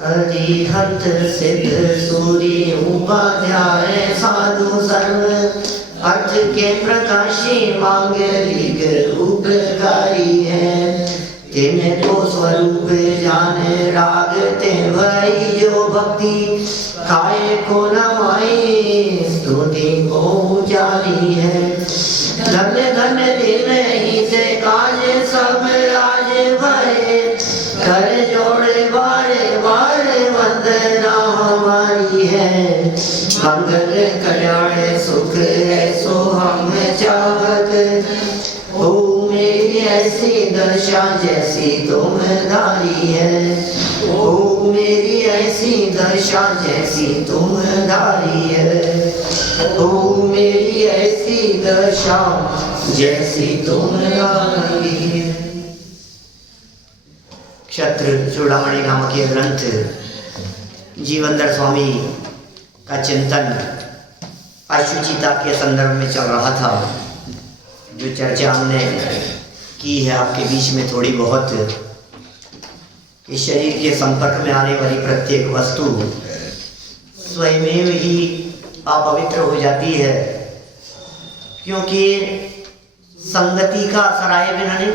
हरिहत सिद्ध सूर्य उपाध्याय साधु सर्व अर्थ के प्रकाशी मांगलिक उपकारी है। तिन्हें तो स्वरूप जाने रागते भई जो भक्ति खाए को न माई स्तुति को उचारी है। धन धन दिन ही से काज सब राज भरे कर जोड़े बारे बारे वंदना हमारी है। मंगल कल्याण सुख ऐसो हम चाहत हो मेरी ऐसी दशा जैसी तुम धारी है। ओ मेरी ऐसी दशा जैसी तुम धारी है। ओ मेरी ऐसी दशा जैसी तुम धारी है। क्षत्र चूड़ामणि नामक ये ग्रंथ जीवनधर स्वामी का चिंतन अशुचिता के संदर्भ में चल रहा था। जो चर्चा हमने की है आपके बीच में थोड़ी बहुत, इस शरीर के संपर्क में आने वाली प्रत्येक वस्तु स्वयं ही अपवित्र हो जाती है, क्योंकि संगति का असर आए बिना नहीं।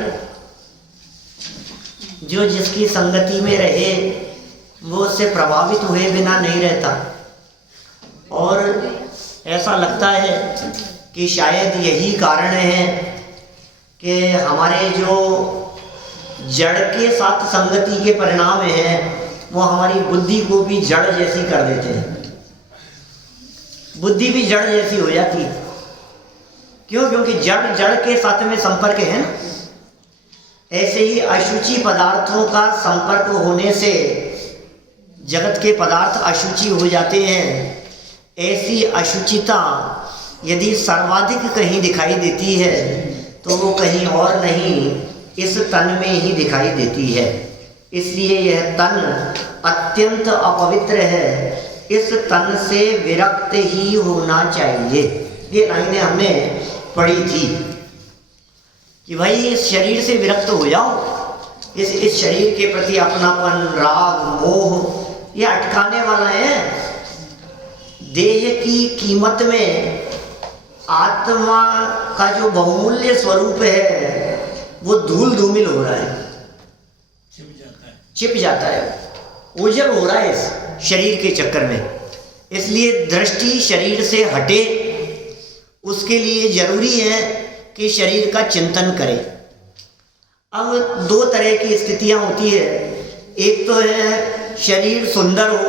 जो जिसकी संगति में रहे वो उससे प्रभावित हुए बिना नहीं रहता। और ऐसा लगता है कि शायद यही कारण है कि हमारे जो जड़ के साथ संगति के परिणाम हैं वो हमारी बुद्धि को भी जड़ जैसी कर देते हैं। बुद्धि भी जड़ जैसी हो जाती है। क्यों? क्योंकि जड़ जड़ के साथ में संपर्क है ना। ऐसे ही अशुचि पदार्थों का संपर्क होने से जगत के पदार्थ अशुचि हो जाते हैं। ऐसी अशुचिता यदि सर्वाधिक कहीं दिखाई देती है तो वो कहीं और नहीं, इस तन में ही दिखाई देती है। इसलिए यह तन अत्यंत अपवित्र है। इस तन से विरक्त ही होना चाहिए। ये लाइनें हमने पढ़ी थी कि भाई इस शरीर से विरक्त हो जाओ। इस शरीर के प्रति अपनापन, राग, मोह ये अटकाने वाला है। देह की कीमत में आत्मा का जो बहुमूल्य स्वरूप है वो धूल धूमिल हो रहा है, छिप जाता है, ओझल हो रहा है इस शरीर के चक्कर में। इसलिए दृष्टि शरीर से हटे, उसके लिए जरूरी है कि शरीर का चिंतन करें। अब दो तरह की स्थितियां होती है। एक तो है शरीर सुंदर हो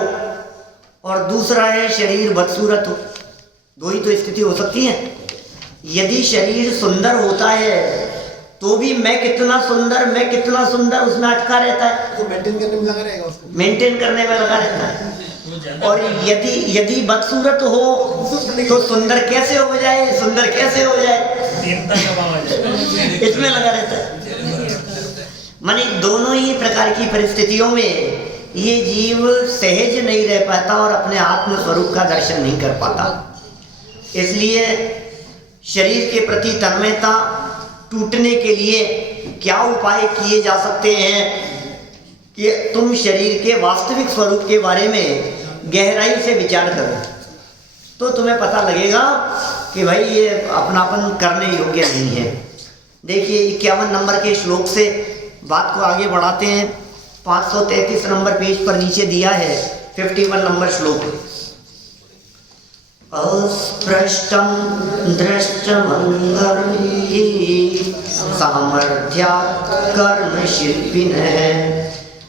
और दूसरा है शरीर बदसूरत हो। दो ही तो स्थिति हो सकती है। यदि शरीर सुंदर होता है तो भी मैं कितना सुंदर उसमें अटका रहता है, तो मेंटेन करने में लगा रहेगा, उसको मेंटेन करने में लगा रहता है। और यदि बदसूरत हो तो सुंदर कैसे हो जाए, इसमें लगा रहता है। माने दोनों ही प्रकार की परिस्थितियों में ये जीव सहज नहीं रह पाता और अपने आत्म स्वरूप का दर्शन नहीं कर पाता। इसलिए शरीर के प्रति तन्मयता टूटने के लिए क्या उपाय किए जा सकते हैं कि तुम शरीर के वास्तविक स्वरूप के बारे में गहराई से विचार करो, तो तुम्हें पता लगेगा कि भाई ये अपनापन करने योग्य नहीं है। देखिए 51 नंबर के श्लोक से बात को आगे बढ़ाते हैं। 533 नंबर पेज पर नीचे दिया है 51 नंबर श्लोक। अस्पृष्टं दृष्टमंगली सामर्थ्यात् कर्मशिल्पिनः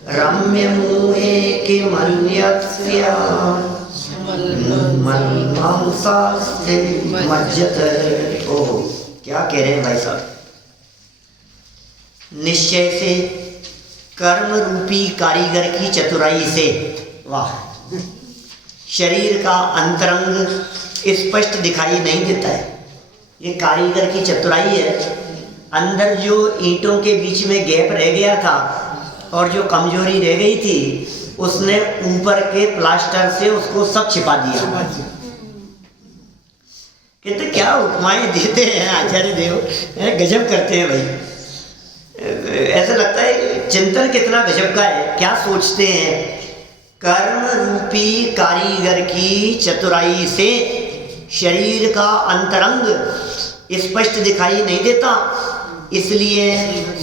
रम्यमूहे किमन्यत् स्यात् मन्मांसास्ते मज्जत। ओह, क्या कह रहे हैं भाई साहब। निश्चय से कर्म रूपी कारीगर की चतुराई से, वाह, शरीर का अंतरंग स्पष्ट दिखाई नहीं देता है। ये कारीगर की चतुराई है। अंदर जो ईंटों के बीच में गैप रह गया था और जो कमजोरी रह गई थी उसने ऊपर के प्लास्टर से उसको सब छिपा दिया। कहते क्या उपमाएं देते हैं आचार्य देव, गजब करते हैं भाई। ऐसा लगता है चिंतन कितना गजब का है। क्या सोचते हैं कर्म रूपी कारीगर की चतुराई से शरीर का अंतरंग स्पष्ट दिखाई नहीं देता, इसलिए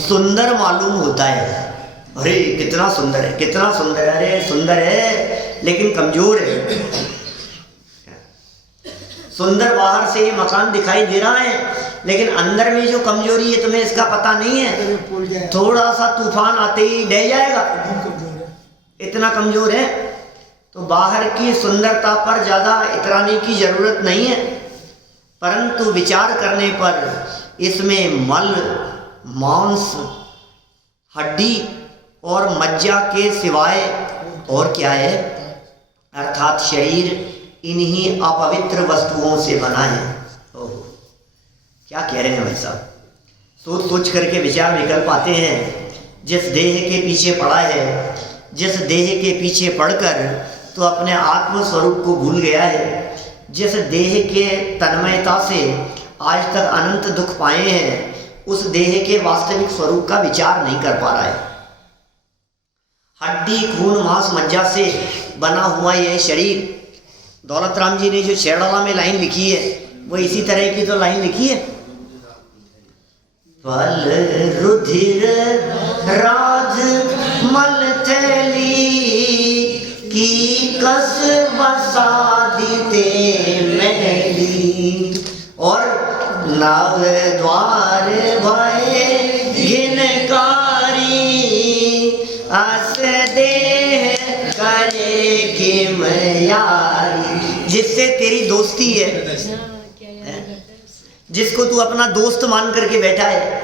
सुंदर मालूम होता है। अरे कितना सुंदर है, कितना सुंदर है, अरे सुंदर है लेकिन कमजोर है। सुंदर बाहर से ये मकान दिखाई दे रहा है, लेकिन अंदर में जो कमजोरी है तुम्हें इसका पता नहीं है। थोड़ा सा तूफान आते ही ढह जाएगा, इतना कमजोर है। तो बाहर की सुंदरता पर ज़्यादा इतराने की जरूरत नहीं है, परंतु विचार करने पर इसमें मल, मांस, हड्डी और मज्जा के सिवाय और क्या है, अर्थात शरीर इन्हीं अपवित्र वस्तुओं से बना है। ओहो, क्या कह रहे हैं भाई साहब, सोच सोच करके विचार निकल पाते हैं। जिस देह के पीछे पड़ा है, जिस देह के पीछे पड़कर तो अपने आत्म स्वरूप को भूल गया है, जिस देह के तन्मयता से आज तक अनंत दुख पाए हैं, उस देह के वास्तविक स्वरूप का विचार नहीं कर पा रहा है। हड्डी, खून, मांस, मज्जा से बना हुआ यह शरीर, दौलत राम जी ने जो शेरडाला में लाइन लिखी है वो इसी तरह की तो लाइन लिखी है। फल रुधिर राज मल थैली की कस बसा दीते महली, और नव द्वार भय घिनकारी अस देह करे किम यारी। जिससे तेरी दोस्ती है, जिसको तू अपना दोस्त मान करके बैठा है,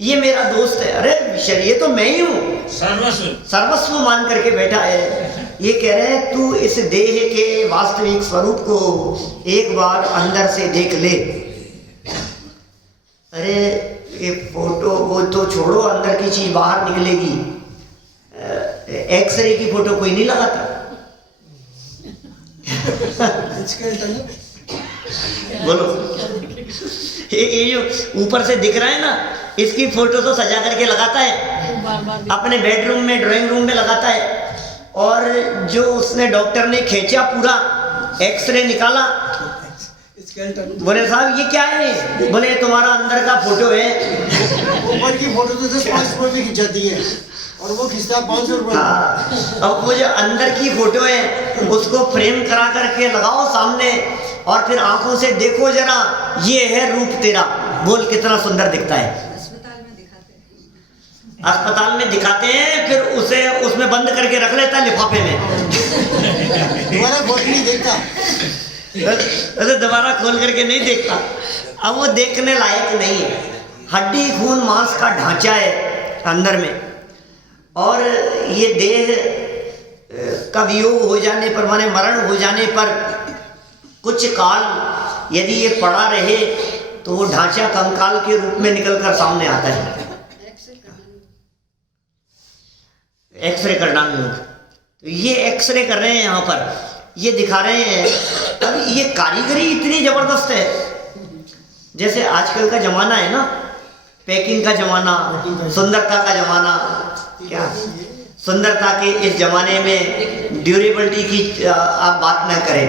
ये मेरा दोस्त है, अरे ये तो मैं ही हूँ, सर्वस्व मान करके बैठा है। ये कह रहे हैं तू इस देह के वास्तविक स्वरूप को एक बार अंदर से देख ले। अरे ये फोटो वो तो छोड़ो, अंदर की चीज बाहर निकलेगी। एक्सरे की फोटो कोई नहीं लगाता। बोलो, ये जो ऊपर से दिख रहा है ना, इसकी फोटो तो सजा करके लगाता है, अपने बेडरूम में, ड्राइंग रूम में लगाता है। और जो उसने डॉक्टर ने खींचा, पूरा एक्सरे निकाला, बोले साहब ये क्या है, बोले तुम्हारा अंदर का फोटो है। ऊपर की फोटो तो 10-5 रुपए में खींच जाती है और वो खींचता है 500 रुपए। अब वो जो अंदर की फोटो है उसको फ्रेम करा करके लगाओ सामने, और फिर आंखों से देखो जरा, ये है रूप तेरा, बोल कितना सुंदर दिखता है। अस्पताल में दिखाते हैं, फिर उसे उसमें बंद करके रख लेता है लिफाफे में। दोबारा खोल नहीं देखता, अरे दोबारा खोल करके नहीं देखता। अब वो देखने लायक नहीं है। हड्डी, खून, मांस का ढांचा है अंदर में, और ये देह का वियोग हो जाने पर, माने मरण हो जाने पर कुछ काल यदि ये पड़ा रहे तो वो ढांचा कंकाल के रूप में निकलकर सामने आता है। एक्सरे करना लोग, तो ये एक्सरे कर रहे हैं यहाँ पर, ये दिखा रहे हैं। अब ये कारीगरी इतनी जबरदस्त है, जैसे आजकल का जमाना है ना, पैकिंग का जमाना, सुंदरता का जमाना। क्या सुंदरता के इस जमाने में ड्यूरेबिलिटी की आप बात ना करें,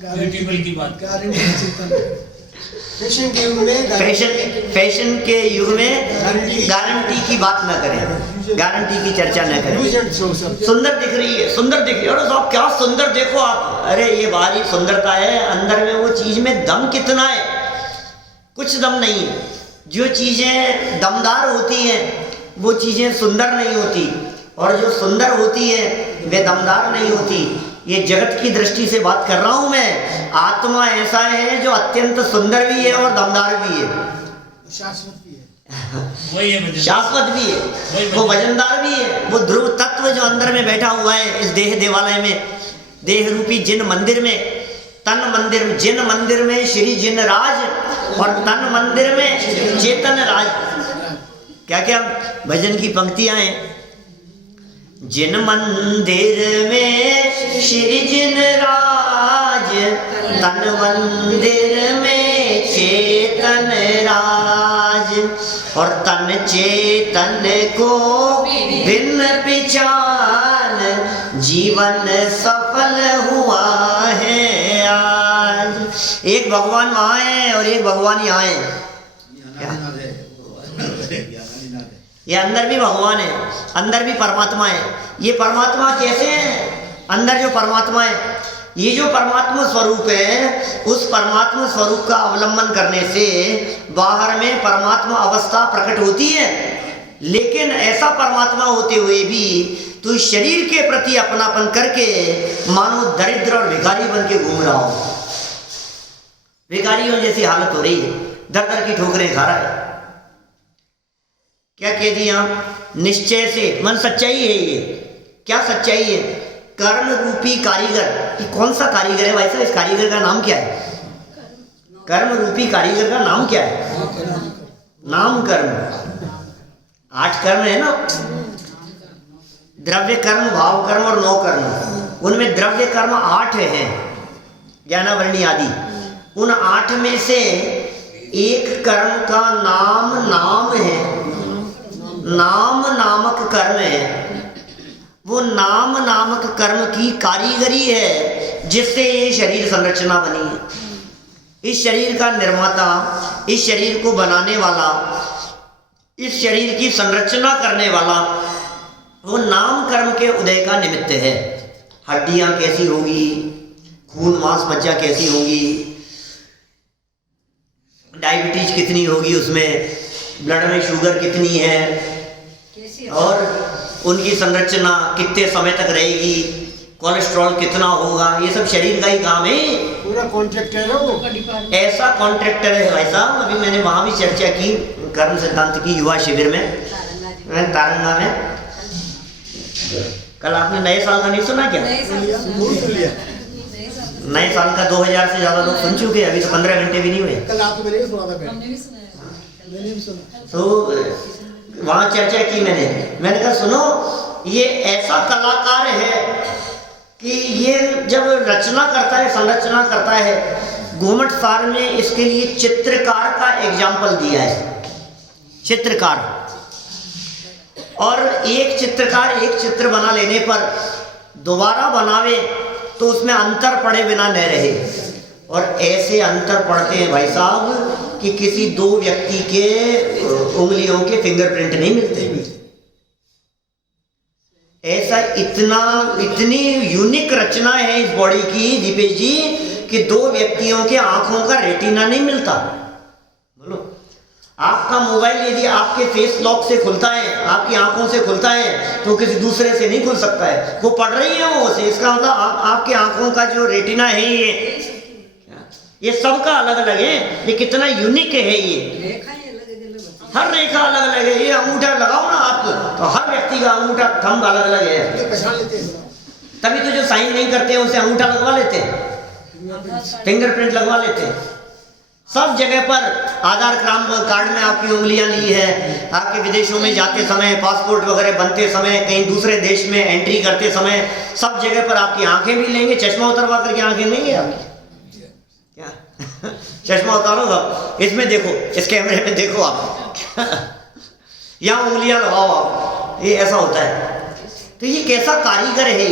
की बात फैशन के युग में, फैशन के युग में गारंटी की बात ना करें, गारंटी की चर्चा न करें। सुंदर दिख रही है, सुंदर दिख रही है, अरे साहब क्या सुंदर देखो आप, अरे ये बाहरी सुंदरता है, अंदर में वो चीज में दम कितना है, कुछ दम नहीं है। जो चीजें दमदार होती हैं वो चीजें सुंदर नहीं होती, और जो सुंदर होती है वे दमदार नहीं होती। ये जगत की दृष्टि से बात कर रहा हूं मैं। आत्मा ऐसा है जो अत्यंत सुंदर भी है और दमदार भी है, शाश्वत भी है, शाश्वत भी है, वो वजनदार भी है। वो ध्रुव तत्व जो अंदर में बैठा हुआ है इस देह देवालय में, देह रूपी जिन मंदिर में, तन मंदिर में, जिन मंदिर में श्री जिन राज, और तन मंदिर में चेतन राज। क्या क्या भजन की पंक्तियां हैं। जिन मंदिर में श्री जिन राज, तन मंदिर में चेतन राज, और तन चेतन को भिन्न पिचान जीवन सफल हुआ है आज। एक भगवान वहाँ है और एक भगवान यहाँ है। ये अंदर भी भगवान है, अंदर भी परमात्मा है। ये परमात्मा कैसे है? अंदर जो परमात्मा है, ये जो परमात्मा स्वरूप है, उस परमात्मा स्वरूप का अवलंबन करने से बाहर में परमात्मा अवस्था प्रकट होती है। लेकिन ऐसा परमात्मा होते हुए भी तू शरीर के प्रति अपनापन करके मानो दरिद्र और भिखारी बन के घूम रहा हो। भिखारियों जैसी हालत हो रही है, दर दर की ठोकरें खा रहा है। क्या कह दिया? निश्चय से मन सच्चाई है। ये क्या सच्चाई है? कर्म रूपी कारीगर। ये कौन सा कारीगर है भाई साहब? इस कारीगर का नाम क्या है? कर्म रूपी कारीगर का नाम क्या है? नाम कर्म। 8 कर्म है ना, द्रव्य कर्म, भाव कर्म और 9 कर्म। उनमें द्रव्य कर्म 8 हैं, ज्ञानावरणी आदि। उन 8 में से एक कर्म का नाम है, नाम नामक कर्म है। वो नाम नामक कर्म की कारीगरी है जिससे ये शरीर संरचना बनी है। इस शरीर का निर्माता, इस शरीर को बनाने वाला, इस शरीर की संरचना करने वाला वो नाम कर्म के उदय का निमित्त है। हड्डियां कैसी होगी, खून मांस मज्जा कैसी होगी, डायबिटीज कितनी होगी, उसमें ब्लड में शुगर कितनी है, और उनकी संरचना कितने समय तक रहेगी, कोलेस्ट्रॉल कितना होगा, ये सब शरीर का ही काम है। पूरा कॉन्ट्रैक्टर है वो। ऐसा कॉन्ट्रैक्टर है भाई साहब। अभी मैंने वहां भी चर्चा की कर्म सिद्धांत की युवा शिविर में, तारंगा में। कल आपने नए साल का नहीं सुना क्या? नए साल का 2000 से ज्यादा लोग सुन चुके हैं। अभी तो 15 घंटे भी नहीं हुए। कल आपको मैंने भी सुना था। मैंने भी सुना। तो वहां चर्चा की मैंने कहा सुनो, ये ऐसा कलाकार है कि ये जब रचना करता है, संरचना करता है, घूमट सार में इसके लिए चित्रकार का एग्जाम्पल दिया है। चित्रकार, और एक चित्रकार एक चित्र बना लेने पर दोबारा बनावे तो उसमें अंतर पड़े बिना न रहे। और ऐसे अंतर पड़ते हैं भाई साहब कि किसी 2 व्यक्ति के उंगलियों के फिंगरप्रिंट नहीं मिलते। ऐसा इतनी यूनिक रचना है इस बॉडी की दीपेश जी कि 2 व्यक्तियों के आंखों का रेटिना नहीं मिलता। बोलो, आपका मोबाइल यदि आपके फेस लॉक से खुलता है, आपकी आंखों से खुलता है, तो किसी दूसरे से नहीं खुल सकता है। वो पढ़ रही है वो से, इसका मतलब आपके आंखों का जो रेटिना है ये सबका अलग अलग है। ये कितना यूनिक है। ये हर रेखा अलग अलग है। ये अंगूठा लगाओ ना आप, तो हर व्यक्ति का अंगूठा थंब अलग अलग है। तभी तो जो साइन नहीं करते हैं उसे अंगूठा लगवा लेते हैं, फिंगरप्रिंट लगवा लेते हैं। सब जगह पर आधार कार्ड में आपकी उंगलियां ली है। आपके विदेशों में जाते समय, पासपोर्ट वगैरह बनते समय, कहीं दूसरे देश में एंट्री करते समय, सब जगह पर आपकी आंखें भी लेंगे। चश्मा उतरवा करके आंखें लेंगे आपकी। क्या चश्मा उतारो आप, इसमें देखो, इस कैमरे में देखो आप, यहाँ उंगलियां लगाओ आप। ये ऐसा होता है। तो ये कैसा कारीगर है?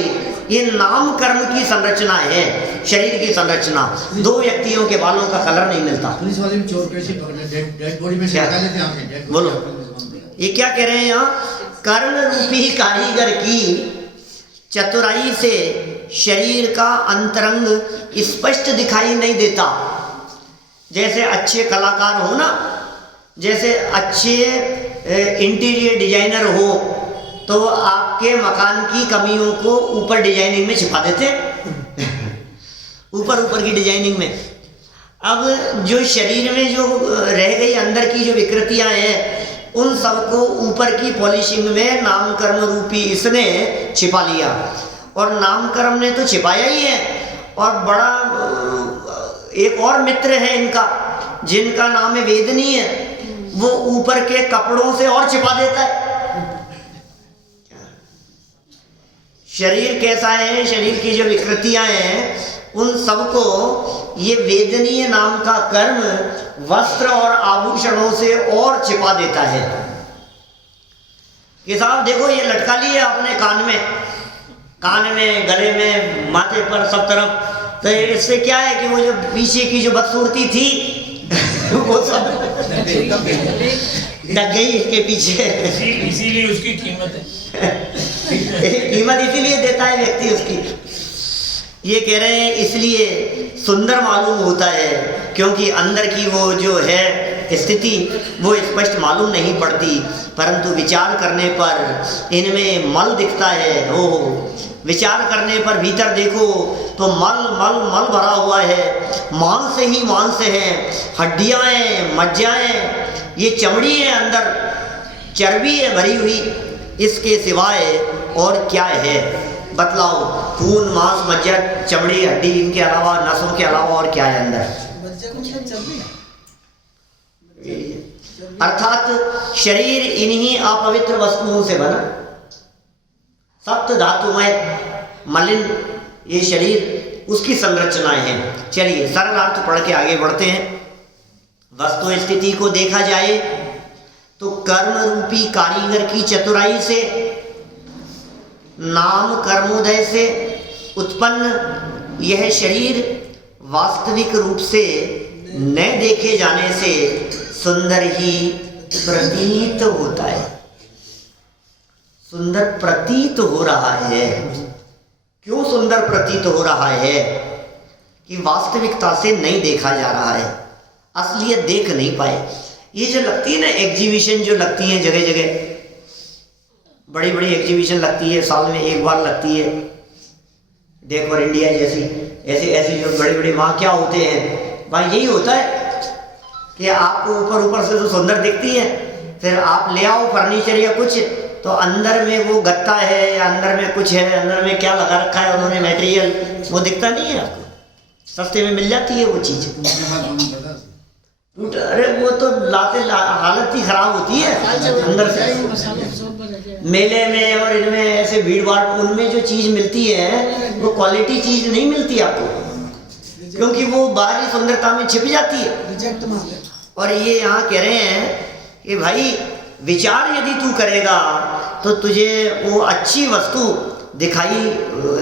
ये नाम कर्म की संरचना है, शरीर की संरचना। 2 व्यक्तियों के बालों का कलर नहीं मिलता। पुलिस वाले भी चोर कैसे डेड बॉडी में से निकाल लेते हैं। बोलो, ये क्या कह रहे हैं यहाँ? कर्म रूपी कारीगर की चतुराई से शरीर का अंतरंग स्पष्ट दिखाई नहीं देता। जैसे अच्छे कलाकार हो ना, जैसे अच्छे इंटीरियर डिजाइनर हो, तो आपके मकान की कमियों को ऊपर डिजाइनिंग में छिपा देते ऊपर की डिजाइनिंग में। अब जो शरीर में जो रह गई अंदर की जो विकृतियां हैं, उन सबको ऊपर की पॉलिशिंग में नाम कर्म रूपी इसने छिपा लिया। और नाम कर्म ने तो छिपाया ही है। और बड़ा एक और मित्र है इनका, जिनका नाम है वेदनी है, वो ऊपर के कपड़ों से और छिपा देता है। शरीर कैसा है, शरीर की जो विकृतियां हैं, उन सबको ये वेदनीय नाम का कर्म वस्त्र और आभूषणों से और छिपा देता है। कि साहब देखो, ये लटका लिया अपने कान में, कान में, गले में, माथे पर, सब तरफ। तो इससे क्या है कि वो जो पीछे की जो बदसूरती थी वो सब ढक गई इसके पीछे। इसीलिए उसकी कीमत है। कीमत इसीलिए देता है व्यक्ति उसकी। ये कह रहे हैं इसलिए सुंदर मालूम होता है क्योंकि अंदर की वो जो है स्थिति वो स्पष्ट मालूम नहीं पड़ती, परंतु विचार करने पर इनमें मल दिखता है। हो विचार करने पर भीतर देखो तो मल मल मल भरा हुआ है, मांस ही मांस है, हड्डियां हैं, मज्जाएं, ये चमड़ी है, अंदर चर्बी है भरी हुई, इसके सिवाय और क्या है बतलाओ? खून, मांस, मज्जा, चमड़ी, हड्डी, इनके अलावा, नसों के अलावा और क्या है अंदर? अर्थात शरीर इन्हीं अपवित्र वस्तुओं से बना, सप्त धातुमय मलिन ये शरीर, उसकी संरचनाएं हैं। चलिए सरल अर्थ पढ़ के आगे बढ़ते हैं। वस्तु स्थिति को देखा जाए तो कर्म रूपी कारीगर की चतुराई से, नाम कर्मोदय से उत्पन्न यह शरीर वास्तविक रूप से न देखे जाने से सुंदर ही प्रतीत होता है। सुंदर प्रतीत हो रहा है। क्यों सुंदर प्रतीत हो रहा है? कि वास्तविकता से नहीं देखा जा रहा है, असलियत देख नहीं पाए। ये जो लगती है ना एग्जीबिशन, जो लगती है जगह जगह, बड़ी बड़ी एग्जीबिशन लगती है, साल में एक बार लगती है, डेकोर इंडिया जैसी, ऐसी ऐसी जो बड़ी बड़ी वहाँ क्या होते हैं, वहाँ यही होता है कि आपको ऊपर ऊपर से तो सुंदर दिखती है, फिर आप ले आओ फर्नीचर या कुछ, तो अंदर में वो गत्ता है या अंदर में कुछ है, अंदर में क्या लगा रखा है उन्होंने मटेरियल, वो दिखता नहीं है आपको। सस्ते में मिल जाती है वो चीज़। अरे वो तो लाते हालत ही खराब होती है अंदर से। मेले में और इनमें ऐसे भीड़ भाड़, उनमें जो चीज़ मिलती है वो क्वालिटी चीज़ नहीं मिलती आपको, क्योंकि वो बाहरी सुंदरता में छिप जाती है। और ये यहाँ कह रहे हैं कि भाई विचार यदि तू करेगा तो तुझे वो अच्छी वस्तु दिखाई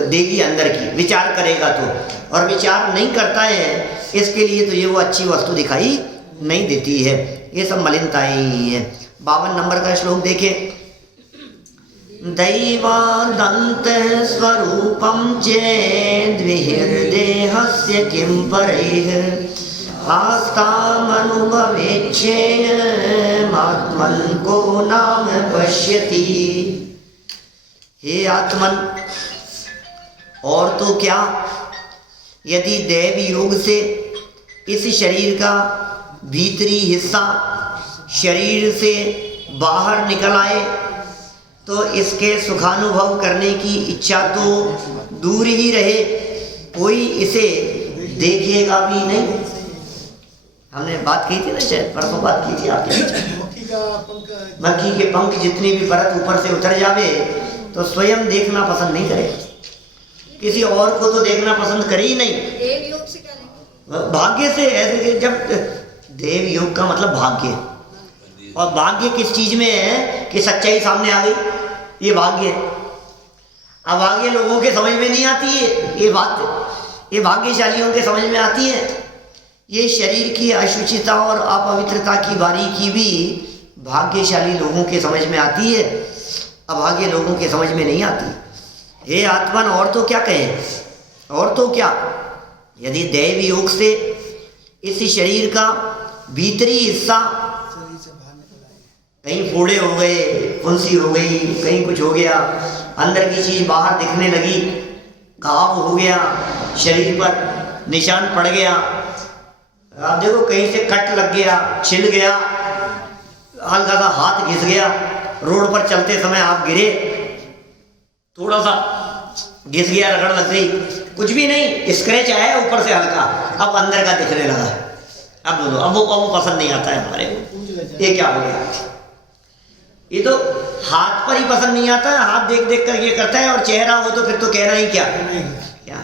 देगी अंदर की, विचार करेगा तो। और विचार नहीं करता है इसके लिए तुझे वो अच्छी वस्तु दिखाई नहीं देती है। ये सब मलिनताएं ही हैं। 52 नंबर का श्लोक देखें। दैवादंत स्वरूपम चेद्विहृदेहस्य किं परैः आस्तामनुभवेच्छेयमात्मन् को नाम पश्यति। हे आत्मन, और तो क्या, यदि दैव योग से इस शरीर का भीतरी हिस्सा शरीर से बाहर निकल आए तो इसके सुखानुभव करने की इच्छा तो दूर ही रहे, कोई इसे देखेगा भी नहीं। हमने बात की थी ना, शायद परसों बात की थी आपके, मक्खी के पंख जितनी भी परत ऊपर से उतर जावे तो स्वयं देखना पसंद नहीं करे, किसी और को तो देखना पसंद करे ही नहीं। देव योग से क्या नहीं? भाग्य से, ऐसे जब देव योग का मतलब भाग्य, और भाग्य किस चीज में है कि सच्चाई सामने आ गई, ये भाग्य है। अब भाग्य लोगों के समझ में नहीं आती है ये बात, ये भाग्यशालियों के समझ में आती है। ये शरीर की अशुचिता और अपवित्रता की बारीकी भी भाग्यशाली लोगों के समझ में आती है, अभाग्य लोगों के समझ में नहीं आती। हे आत्मन, और तो क्या कहें, और तो क्या, यदि दैव योग से इस शरीर का भीतरी हिस्सा, कहीं फोड़े हो गए, फुंसी हो गई, कहीं कुछ हो गया, अंदर की चीज बाहर दिखने लगी, घाव हो गया, शरीर पर निशान पड़ गया, आप देखो कहीं से कट लग गया, छिल गया, हल्का सा हाथ घिस गया, रोड पर चलते समय आप गिरे, थोड़ा सा घिस गया, रगड़ लग गई, कुछ भी नहीं, स्क्रैच आया ऊपर से हल्का, अब अंदर का दिखने लगा। अब बोलो, अब वो पसंद नहीं आता है हमारे को, ये क्या हो गया? ये तो हाथ पर ही पसंद नहीं आता है, हाथ देख देख कर ये करता है, और चेहरा हो तो फिर तो कहना ही क्या, क्या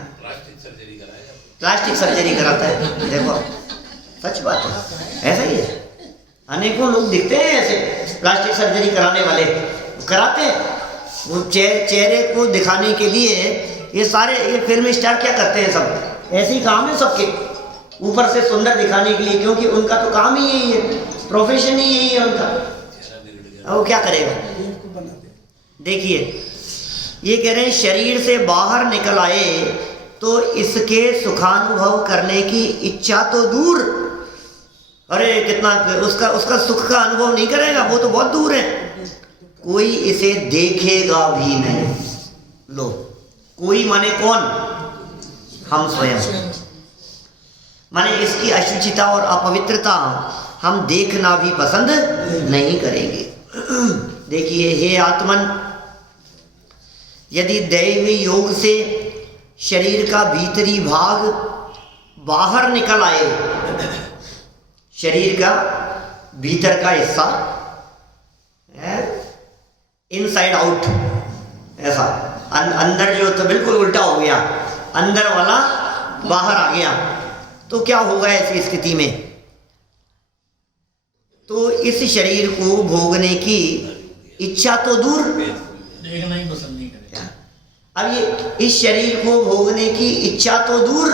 प्लास्टिक सर्जरी कराता है। देखो सच बात है, ऐसा ही है। अनेकों लोग दिखते हैं ऐसे प्लास्टिक सर्जरी कराने वाले, कराते हैं, वो चेहरे को दिखाने के लिए ये सारे ये फिल्म स्टार क्या करते हैं, सब ऐसे ही काम है सबके, ऊपर से सुंदर दिखाने के लिए, क्योंकि उनका तो काम ही यही है, प्रोफेशन ही यही है उनका। अब वो क्या करेगा? देखिए ये कह रहे हैं शरीर से बाहर निकल आए तो इसके सुखानुभव करने की इच्छा तो दूर, अरे कितना उसका सुख का अनुभव नहीं करेगा, वो तो बहुत दूर है। कोई इसे देखेगा भी नहीं। लो, कोई माने कौन? हम स्वयं। माने इसकी अशुचिता और अपवित्रता हम देखना भी पसंद नहीं करेंगे। देखिए हे आत्मन, यदि दैवी योग से शरीर का भीतरी भाग बाहर निकल आए, शरीर का भीतर का हिस्सा इनसाइड आउट, ऐसा अंदर जो तो बिल्कुल उल्टा हो गया, अंदर वाला बाहर आ गया, तो क्या होगा ऐसी स्थिति में? तो इस शरीर को भोगने की इच्छा तो दूर, देखना ही पसंद नहीं करेगा। अब ये इस शरीर को भोगने की इच्छा तो दूर,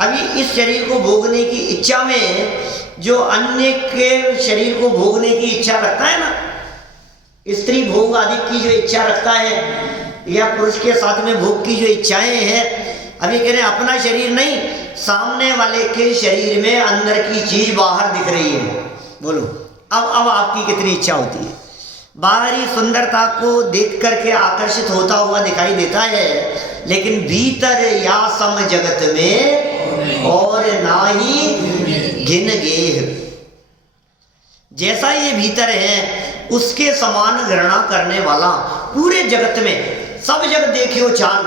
अभी इस शरीर को भोगने की इच्छा में जो अन्य के शरीर को भोगने की इच्छा रखता है ना, स्त्री भोग आदि की जो इच्छा रखता है या पुरुष के साथ में भोग की जो इच्छाएं हैं, अभी कह रहे हैं अपना शरीर नहीं, सामने वाले के शरीर में अंदर की चीज बाहर दिख रही है। बोलो अब आपकी कितनी इच्छा होती है? बाहरी सुंदरता को देख करके आकर्षित होता हुआ दिखाई देता है, लेकिन भीतर या सम जगत में और ना ही घिन गेह, जैसा ये भीतर है उसके समान घृणा करने वाला पूरे जगत में, सब जगह देखियो चांद,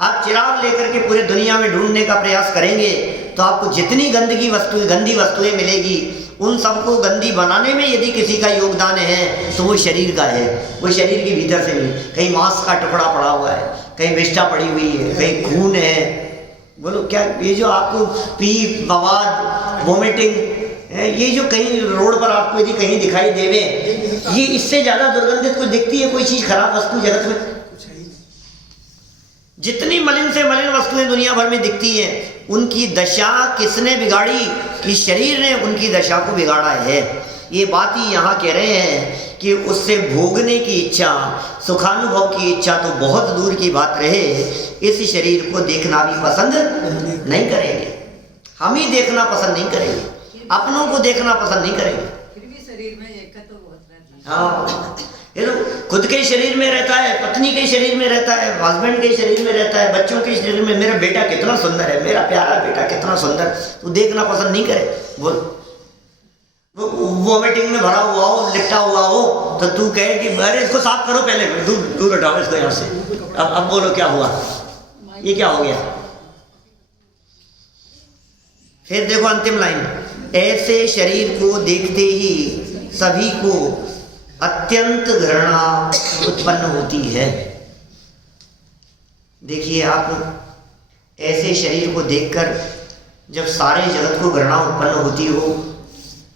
आप चिराग लेकर के पूरे दुनिया में ढूंढने का प्रयास करेंगे तो आपको जितनी गंदी वस्तुएं मिलेगी, उन सबको गंदी बनाने में यदि किसी का योगदान है तो वो शरीर का है, वो शरीर के भीतर से मिले। कहीं मांस का टुकड़ा पड़ा हुआ है, कहीं विष्ठा पड़ी हुई है, कहीं खून है। बोलो क्या ये जो आपको पी बवाद वोमिटिंग, ये जो कहीं रोड पर आपको यदि कहीं दिखाई देवे, ये इससे ज्यादा दुर्गंधित को दिखती है कोई चीज, खराब वस्तु जगत में? जितनी मलिन से मलिन वस्तुएं दुनिया भर में दिखती हैं, उनकी दशा किसने बिगाड़ी? कि शरीर ने उनकी दशा को बिगाड़ा है। ये बात ही यहाँ कह रहे हैं कि उससे भोगने की इच्छा, सुखानुभव की इच्छा तो बहुत दूर की बात रहे, इस शरीर को देखना भी पसंद नहीं करेंगे। हम ही देखना पसंद नहीं करेंगे, अपनों को देखना पसंद नहीं करेंगे। फिर भी शरीर में एक तो बहुत रहता है। हाँ, ये तो खुद के शरीर में रहता है, पत्नी के शरीर में रहता है, हस्बैंड के शरीर में रहता है, बच्चों के शरीर में। मेरा बेटा कितना सुंदर है, मेरा प्यारा बेटा कितना सुंदर, तू देखना पसंद नहीं करे। बोल, वो वोमिटिंग में भरा हुआ हो, लिपटा हुआ हो, तो तू कहे कि अरे इसको साफ करो पहले, दूर हटाओ इसको यहाँ से। अब बोलो क्या हुआ, ये क्या हो गया? फिर देखो अंतिम लाइन, ऐसे शरीर को देखते ही सभी को अत्यंत घृणा उत्पन्न होती है। देखिए आप, ऐसे शरीर को देखकर जब सारे जगत को घृणा उत्पन्न होती हो,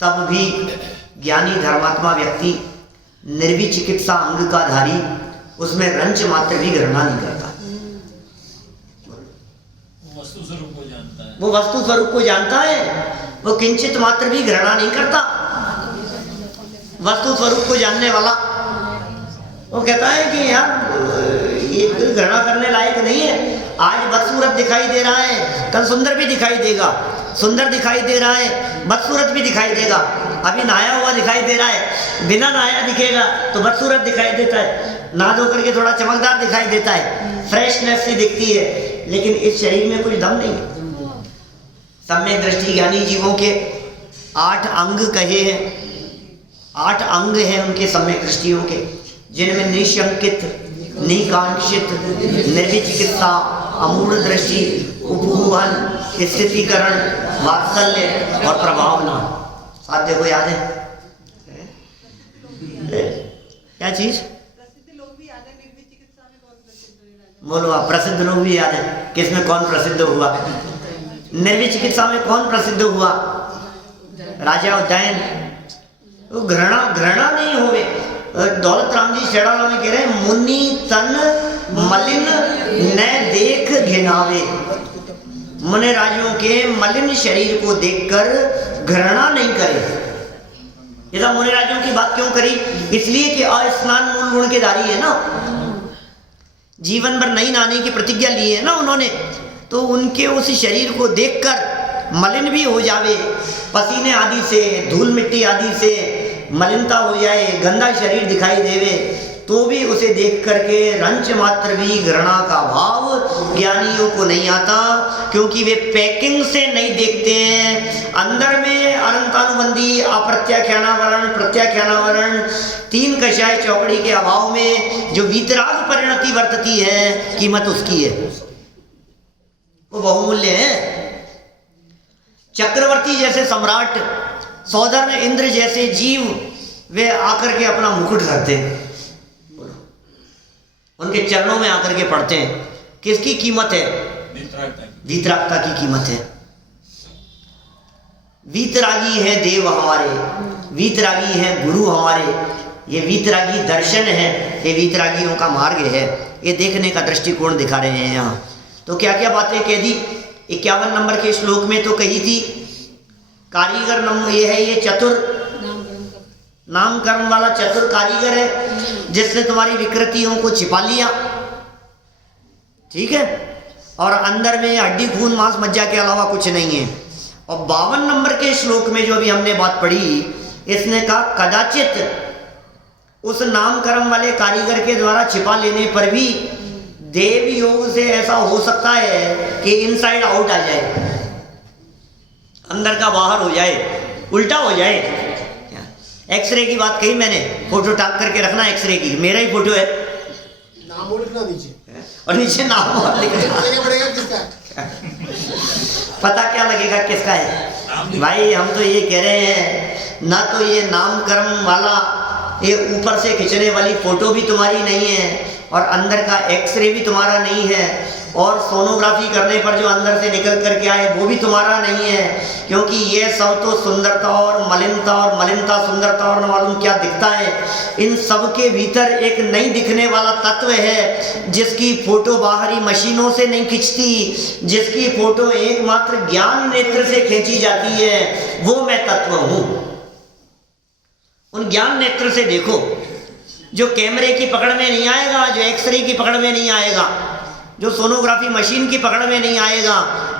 तब भी ज्ञानी धर्मात्मा व्यक्ति निर्विचिकित्सा अंग का धारी उसमें रंच मात्र भी घृणा नहीं करता। वस्तु स्वरूप को जानता है, वो वस्तु स्वरूप को जानता है, वो किंचित मात्र भी घृणा नहीं करता। वस्तु स्वरूप को जानने वाला वो कहता है कि यार ये घृणा करने लायक नहीं है। आज बदसूरत दिखाई दे रहा है, कल सुंदर भी दिखाई देगा, सुंदर दिखाई दे रहा है बदसूरत भी दिखाई देगा। अभी नहाया हुआ दिखाई दे रहा है, बिना नहाया दिखेगा तो बदसूरत दिखाई देता है, नहा धो करके थोड़ा चमकदार दिखाई देता है, फ्रेशनेस सी दिखती है, लेकिन इस शरीर में कुछ दम नहीं है। सम्यक दृष्टि ज्ञानी जीवों के 8 अंग कहे हैं, 8 अंग हैं उनके सम्यक दृष्टियों के, जिनमें निशंकित, निकांक्षित, निर्विचिकित्सा, अमूढ़ दृष्टि, उपगूहन, स्थितिकरण, वात्सल्य और प्रभावना। साथ देखो याद है क्या चीज? प्रसिद्ध लोग भी याद है, निर्विचिकित्सा में कौन प्रसिद्ध है? बोलो आप, प्रसिद्ध लोग भी याद है, किसमें कौन प्रसिद्ध हुआ? निर्विचिकित्सा में कौन प्रसिद्ध हुआ? राजा उदयन। तो घृणा नहीं होवे, दौलत राम जी शेड़ाला में कह रहे हैं, मुनि तन मलिन न देख घिनावे। मुनि राजियों के मलिन शरीर को देखकर घृणा नहीं करे। ये तो मुनि राजियों की बात क्यों करी? इसलिए कि अस्नान मूल गुण के धारी है ना, जीवन भर नहीं नहाने की प्रतिज्ञा ली है ना उन्होंने, तो उनके उस शरीर को देखकर मलिन भी हो जावे, पसीने आदि से, धूल मिट्टी आदि से मलिनता हो जाए, गंदा शरीर दिखाई देवे, तो भी उसे देख करके रंच मात्र भी घृणा का भाव ज्ञानियों को नहीं आता, क्योंकि वे पैकिंग से नहीं देखते हैं। अंदर में अनंतानुबंधी, अप्रत्याख्यानावरण, प्रत्याख्यानावरण, तीन कषाय चौकड़ी के अभाव में जो वीतराग परिणति वर्तती है, कीमत उसकी है, वो बहुमूल्य है। चक्रवर्ती जैसे सम्राट, सौधर्म इंद्र जैसे जीव, वे आकर के अपना मुकुट रखते हैं, उनके चरणों में आकर के पढ़ते हैं। किसकी कीमत है? वीतरागता की कीमत है। वीतरागी है देव हमारे, वीतरागी है गुरु हमारे, ये वीतरागी दर्शन है, ये वीतरागियों का मार्ग है, ये देखने का दृष्टिकोण दिखा रहे हैं यहाँ। तो क्या क्या बातें कह दी? 51 नंबर के श्लोक में तो कही थी, कारीगर नंबर ये है, ये चतुर नाम कर्म वाला चतुर कारीगर है, जिसने तुम्हारी विकृतियों को छिपा लिया, ठीक है, और अंदर में हड्डी खून मांस मज्जा के अलावा कुछ नहीं है। और 52 नंबर के श्लोक में जो अभी हमने बात पढ़ी, इसने कहा कदाचित उस नाम कर्म वाले कारीगर के द्वारा छिपा लेने पर भी देव योग से ऐसा हो सकता है कि इनसाइड आउट आ जाए, अंदर का बाहर हो जाए, उल्टा हो जाए। एक्सरे की बात कही मैंने, फोटो टाक करके रखना एक्सरे की, मेरा ही फोटो है, नाम और लिखना नीचे, और नीचे नाम और लिखना, पड़ेगा किसका, पता क्या लगेगा किसका है? भाई हम तो ये कह रहे हैं, ना तो ये नाम कर्म वाला, ये ऊपर से खींचने वाली फोटो भी तुम्हारी नहीं है, और अंदर का एक्सरे भी तुम्हारा नहीं है, और सोनोग्राफी करने पर जो अंदर से निकल करके आए वो भी तुम्हारा नहीं है, क्योंकि ये सब तो सुंदरता और मलिनता सुंदरता और न मालूम क्या दिखता है, इन सब के भीतर एक नहीं दिखने वाला तत्व है, जिसकी फोटो बाहरी मशीनों से नहीं खींचती, जिसकी फोटो एकमात्र ज्ञान नेत्र से खींची जाती है, वो मैं तत्व हूं। उन ज्ञान नेत्र से देखो, जो कैमरे की पकड़ में नहीं आएगा, जो एक्सरे की पकड़ में नहीं आएगा, जो सोनोग्राफी मशीन की पकड़ में नहीं आएगा,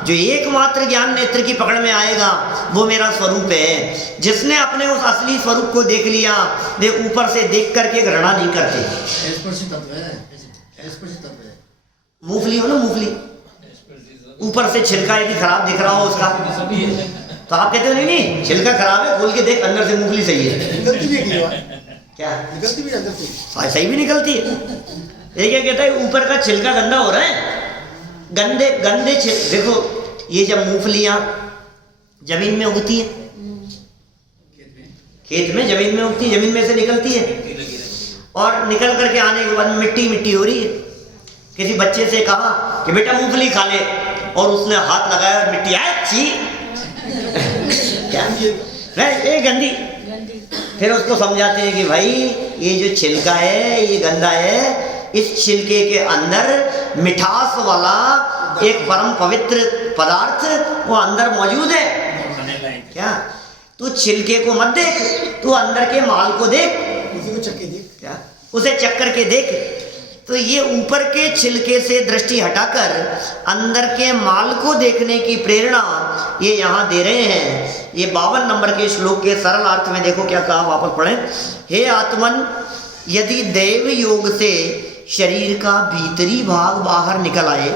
जो एकमात्र ज्ञान नेत्र की पकड़ में आएगा, वो मेरा स्वरूप है। जिसने अपने उस असली स्वरूप को देख लिया, वे ऊपर से देख करके घृणा नहीं करते। मूंगफली हो ना, मूंगफली ऊपर से छिलका यदि खराब दिख रहा हो उसका, तो आप कहते हो नहीं छिलका खराब है, खोल के देख अंदर से मूंगफली सही है। क्या निकलती भी अंदर से सही भी निकलती है। ये क्या कहता है, ऊपर का छिलका गंदा हो रहा है, गंदे गंदे देखो, ये जब मूंगफलियां जमीन में उगती है, खेत में जमीन में उगती है, जमीन में से निकलती है, और निकल करके आने के बाद मिट्टी मिट्टी हो रही है। किसी बच्चे से कहा कि बेटा मूंगफली खा ले, और उसने हाथ लगाया और मिट्टी अच्छी क्या ये गंदी। फिर उसको समझाते हैं कि भाई ये जो छिलका है ये गंदा है, इस छिलके के अंदर मिठास वाला एक परम पवित्र पदार्थ वो अंदर मौजूद है। क्या तू छिलके को मत देख, तू अंदर के माल को देख, उसी को चक्के देख, क्या उसे चक करके देख। तो ये ऊपर के छिलके से दृष्टि हटाकर अंदर के माल को देखने की प्रेरणा ये यहाँ दे रहे हैं। ये 52 नंबर के श्लोक के सरल अर्थ में देखो क्या कहा, वापस पढ़ें। हे आत्मन, यदि देव योग से शरीर का भीतरी भाग बाहर निकल आए,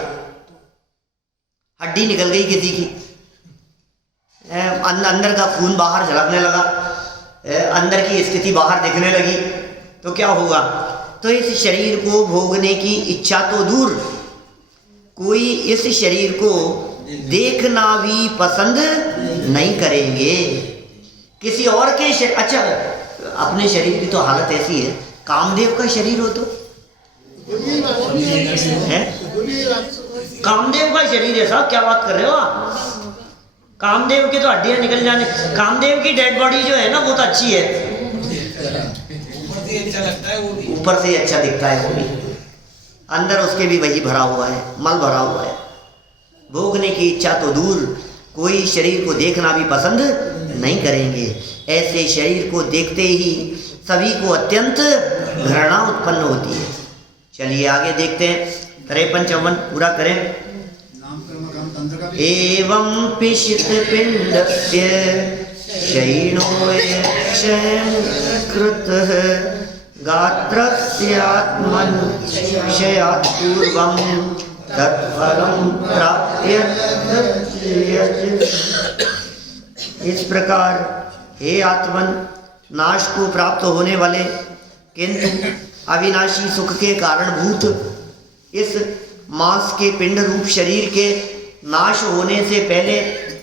हड्डी निकल गई किसी की, अंदर का खून बाहर झलकने लगा, अंदर की स्थिति बाहर दिखने लगी, तो क्या होगा? तो इस शरीर को भोगने की इच्छा तो दूर, कोई इस शरीर को देखना भी पसंद नहीं करेंगे। किसी और के शरीर, अच्छा अपने शरीर की तो हालत ऐसी है, कामदेव का शरीर हो तो है, कामदेव का शरीर है साहब, क्या बात कर रहे हो आप? कामदेव की तो हड्डियां निकल जाने, कामदेव की डेड बॉडी जो है ना वो तो अच्छी है, अच्छा लगता है वो भी। ऊपर से अच्छा दिखता है वो भी, अंदर उसके भी वही भरा हुआ है, मल भरा हुआ है। भोगने की इच्छा तो दूर, कोई शरीर को देखना भी पसंद नहीं करेंगे। ऐसे शरीर को देखते ही सभी को अत्यंत घृणा उत्पन्न होती है। चलिए आगे देखते हैं, 53-54 पूरा करें। नाम कर्म काम तंत्र का भी एवं पिशित पिंडस्य शयिनो यक्षयं कृतः गात्रस्यात्मन् क्षयात् पूर्वं तत्फलं प्राप्य। इस प्रकार हे आत्मन, नाश को प्राप्त होने वाले किंतु अविनाशी सुख के कारणभूत इस मांस के पिंड रूप शरीर के नाश होने से पहले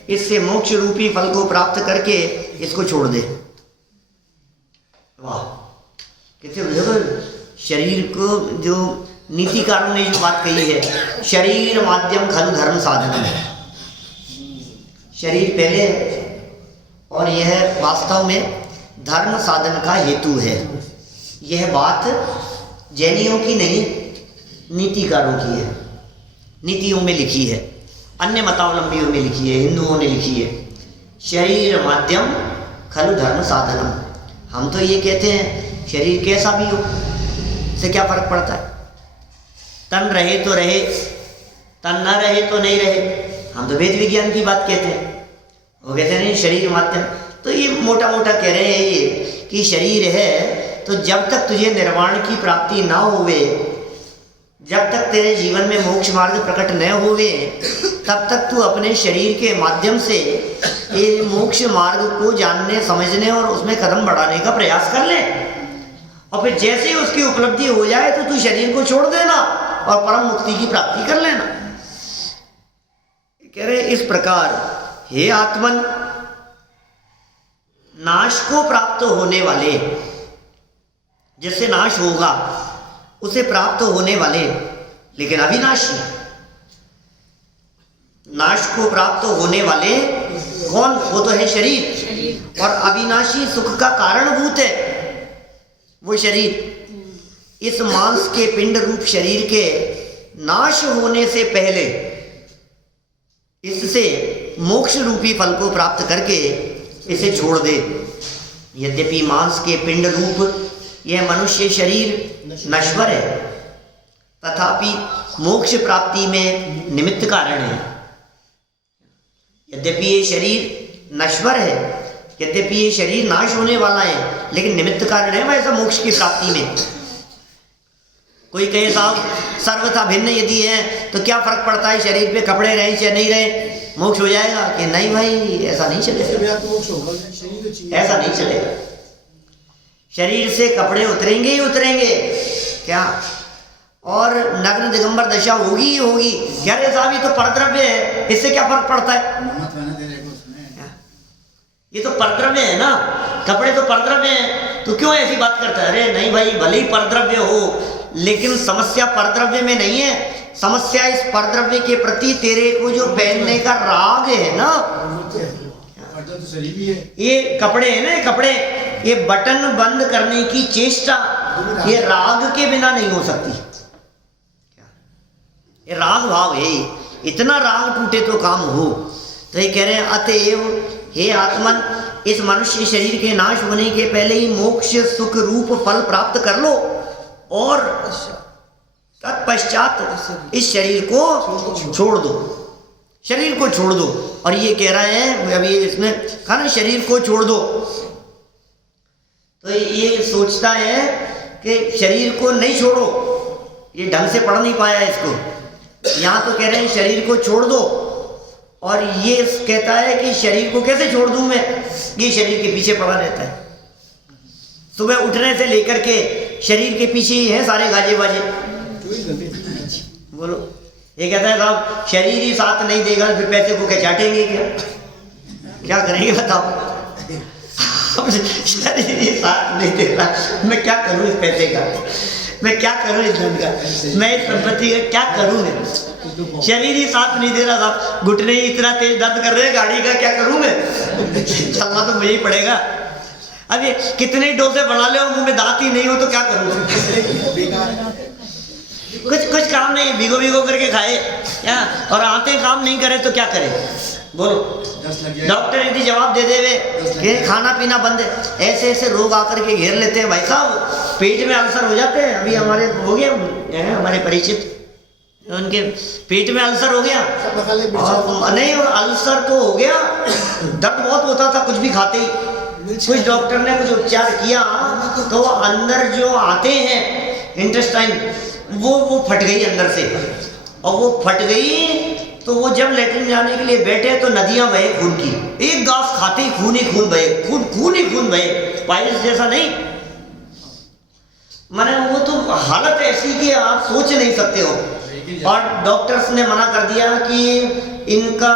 इससे मोक्ष रूपी फल को प्राप्त करके इसको छोड़ दे। वाह, कितने शरीर को जो नीतिकारों ने जो बात कही है, शरीर माध्यम खलु धर्म साधन है। शरीर पहले है और यह वास्तव में धर्म साधन का हेतु है। यह बात जैनियों की नहीं, नीतिकारों की है, नीतियों में लिखी है, अन्य मतावलंबियों में लिखी है, हिंदुओं ने लिखी है। शरीर माध्यम खलु धर्म साधनम। हम तो ये कहते हैं शरीर कैसा भी हो, इससे क्या फर्क पड़ता है? तन रहे तो रहे, तन न रहे तो नहीं रहे। हम तो वेद विज्ञान की बात कहते हैं, वो कहते हैं नहीं शरीर माध्यम। तो ये मोटा मोटा कह रहे हैं ये कि शरीर है तो जब तक तुझे निर्वाण की प्राप्ति ना होवे, जब तक तेरे जीवन में मोक्ष मार्ग प्रकट न होवे, तब तक तू अपने शरीर के माध्यम से ये मोक्ष मार्ग को जानने समझने और उसमें कदम बढ़ाने का प्रयास कर ले। और फिर जैसे ही उसकी उपलब्धि हो जाए तो तू शरीर को छोड़ देना और परम मुक्ति की प्राप्ति कर लेना। कह रहे इस प्रकार हे आत्मन, नाश को प्राप्त होने वाले, जिससे नाश होगा उसे प्राप्त होने वाले लेकिन अविनाशी, नाश को प्राप्त होने वाले कौन? वो तो है शरीर, और अविनाशी सुख का कारणभूत है वो शरीर। इस मांस के पिंड रूप शरीर के नाश होने से पहले इससे मोक्ष रूपी फल को प्राप्त करके इसे छोड़ दे। यद्यपि मांस के पिंड रूप यह मनुष्य शरीर नश्वर है, तथापि मोक्ष प्राप्ति में निमित्त कारण है। यद्यपि ये शरीर नश्वर है, यद्यपि ये शरीर नाश होने वाला है, लेकिन निमित्त कारण है वैसा मोक्ष की प्राप्ति में। कोई कहे साहब सर्वथा भिन्न यदि है तो क्या फर्क पड़ता है शरीर पे कपड़े रहे या नहीं रहे, मोक्ष हो जाएगा? कि नहीं भाई, ऐसा नहीं चलेगा, ऐसा नहीं चलेगा। शरीर से कपड़े उतरेंगे ही उतरेंगे क्या, और नग्न दिगंबर दशा होगी ही होगी। क्या रे साहब ये तो परद्रव्य है, इससे क्या फर्क पड़ता है? नमक रहने दे रहे उसमें। ये तो परद्रव्य है ना, कपड़े तो परद्रव्य हैं, तो क्यों ऐसी बात करता है? अरे नहीं भाई, भले ही परद्रव्य हो, लेकिन समस्या परद्रव्य में नहीं है, समस्या इस परद्रव्य के प्रति तेरे को जो पहनने का राग है ना, ये कपड़े है ना, कपड़े, ये बटन बंद करने की चेष्टा ये राग के बिना नहीं हो सकती। ये राग भाव है, इतना राग टूटे तो काम हो। तो ये कह रहे हैं अतएव हे आत्मन, इस मनुष्य शरीर के नाश होने के पहले ही मोक्ष सुख रूप फल प्राप्त कर लो, और तत्पश्चात इस शरीर को छोड़ दो, शरीर को छोड़ दो। और ये कह रहा है अभी इसमें कहा ना, शरीर को छोड़ दो। तो ये सोचता है कि शरीर को नहीं छोड़ो, ये ढंग से पढ़ नहीं पाया इसको। यहाँ तो कह रहे हैं शरीर को छोड़ दो, और ये कहता है कि शरीर को कैसे छोड़ दूं मैं, ये शरीर के पीछे पड़ा रहता है। सुबह उठने से लेकर के शरीर के पीछे ही है सारे गाजे बाजे। बोलो, ये कहता है साहब शरीर ही साथ नहीं देगा फिर पैसे को क्या चाटेंगे, क्या करेंगे बताओ? शरीर ही साथ नहीं दे रहा, मैं क्या करूं इस पैसे का, मैं क्या करूं इस धन का, मैं इस संपत्ति का क्या करूं? मैं शरीर ही साथ नहीं दे रहा था, घुटने ही इतना तेज दर्द कर रहे हैं गाड़ी का, क्या करूं मैं? चलना तो मुझे ही पड़ेगा। अब ये कितने डोसे बना ले मुंह में दांत ही नहीं हो तो क्या करूँ? कुछ काम नहीं, भिगो भिगो करके खाए क्या, और आते काम नहीं करे तो क्या करे? बोलो। डॉक्टर यदि जवाब दे देवे कि खाना पीना बंद है, ऐसे ऐसे रोग आकर के घेर लेते हैं भाई साहब, पेट में अल्सर हो जाते हैं। अभी हमारे हो गया हमारे परिचित, उनके पेट में अल्सर हो गया, और नहीं अल्सर तो हो गया, दर्द बहुत होता था कुछ भी खाते ही। कुछ डॉक्टर ने कुछ उपचार किया तो अंदर जो आते हैं इंटेस्टाइन वो फट गई अंदर से, और वो फट गई तो वो जब लेटरिन जाने के लिए बैठे तो नदियां बहे खून की, एक गास खाते ही खून बहे, खून ही खून बहे, पाइल्स जैसा नहीं, माने वो तो हालत ऐसी कि आप सोच नहीं सकते हो। और डॉक्टर्स ने मना कर दिया कि इनका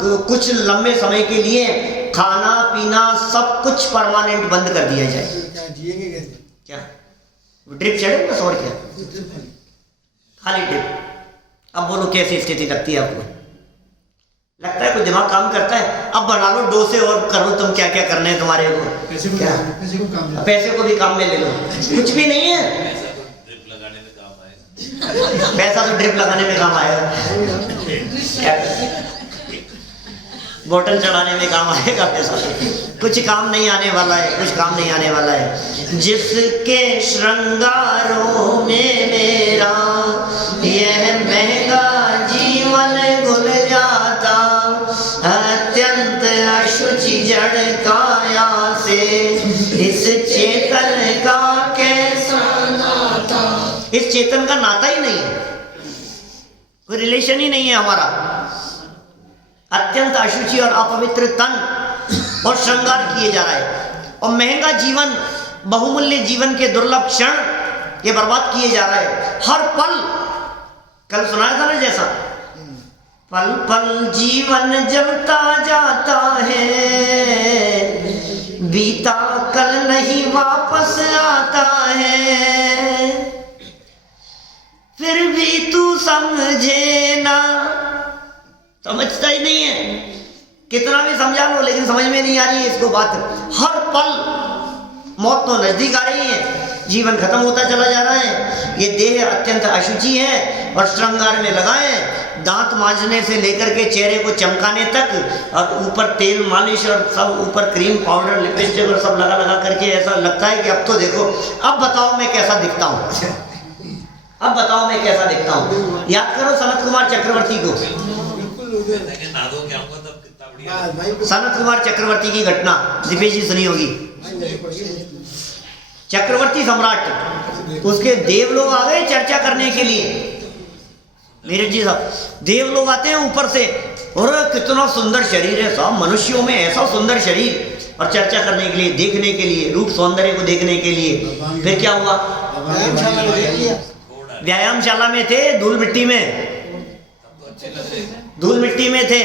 कुछ लंबे समय के लिए खाना पीना सब कुछ परमानेंट बंद कर दिया जाए। जिएंगे कैसे? क्या ड्रिप चढ़े बस, और क्या, खाली ड्रिप। अब बोलो कैसी स्थिति लगती है आपको? लगता है कोई दिमाग काम करता है? अब बना लो डोसे और करो तुम क्या क्या करने हैं तुम्हारे को, पैसे को भी काम में ले लो, कुछ भी नहीं है। पैसा तो ड्रिप लगाने में काम आएगा, बोतल चढ़ाने में काम आएगा पैसा, कुछ काम नहीं आने वाला है, कुछ काम नहीं आने वाला है। जिसके श्रृंगारों में मेरा यह महंगा जीवन घुल जाता, अत्यंत अशुचि जड़ काया से इस चेतन का कैसा नाता। इस चेतन का नाता ही नहीं है, कोई रिलेशन ही नहीं है हमारा। अत्यंत अशुचि और अपवित्र तन और श्रृंगार किए जा रहा है, और महंगा जीवन, बहुमूल्य जीवन के दुर्लभ क्षण ये बर्बाद किए जा रहा है। हर पल, कल सुनाया था ना जैसा, पल पल जीवन जलता जाता है, बीता कल नहीं वापस आता है, फिर भी तू समझे ना। समझता ही नहीं है, कितना भी समझा लो लेकिन समझ में नहीं आ रही है इसको बात। हर पल मौत तो नजदीक आ रही है, जीवन खत्म होता चला जा रहा है। ये देह अत्यंत अशुचि है और श्रृंगार में लगाए, दांत मांजने से लेकर के चेहरे को चमकाने तक, और ऊपर तेल मालिश और सब ऊपर क्रीम पाउडर लिपस्टिक और सब लगा लगा करके ऐसा लगता है कि अब तो देखो, अब बताओ मैं कैसा दिखता हूँ, अब बताओ मैं कैसा दिखता हूँ। याद करो सनत कुमार चक्रवर्ती को, सनत कुमार चक्रवर्ती की घटना दिपेश जी सुनी होगी। चक्रवर्ती सम्राट, उसके देव लोग आ गए चर्चा करने के लिए। नीरज जी साहब, देव लोग आते हैं ऊपर से, और कितना सुंदर शरीर है साहब, मनुष्यों में ऐसा सुंदर शरीर, और चर्चा करने के लिए, देखने के लिए, रूप सौंदर्य को देखने के लिए। फिर क्या हुआ? व्यायामशाला में थे, धूल मिट्टी में थे,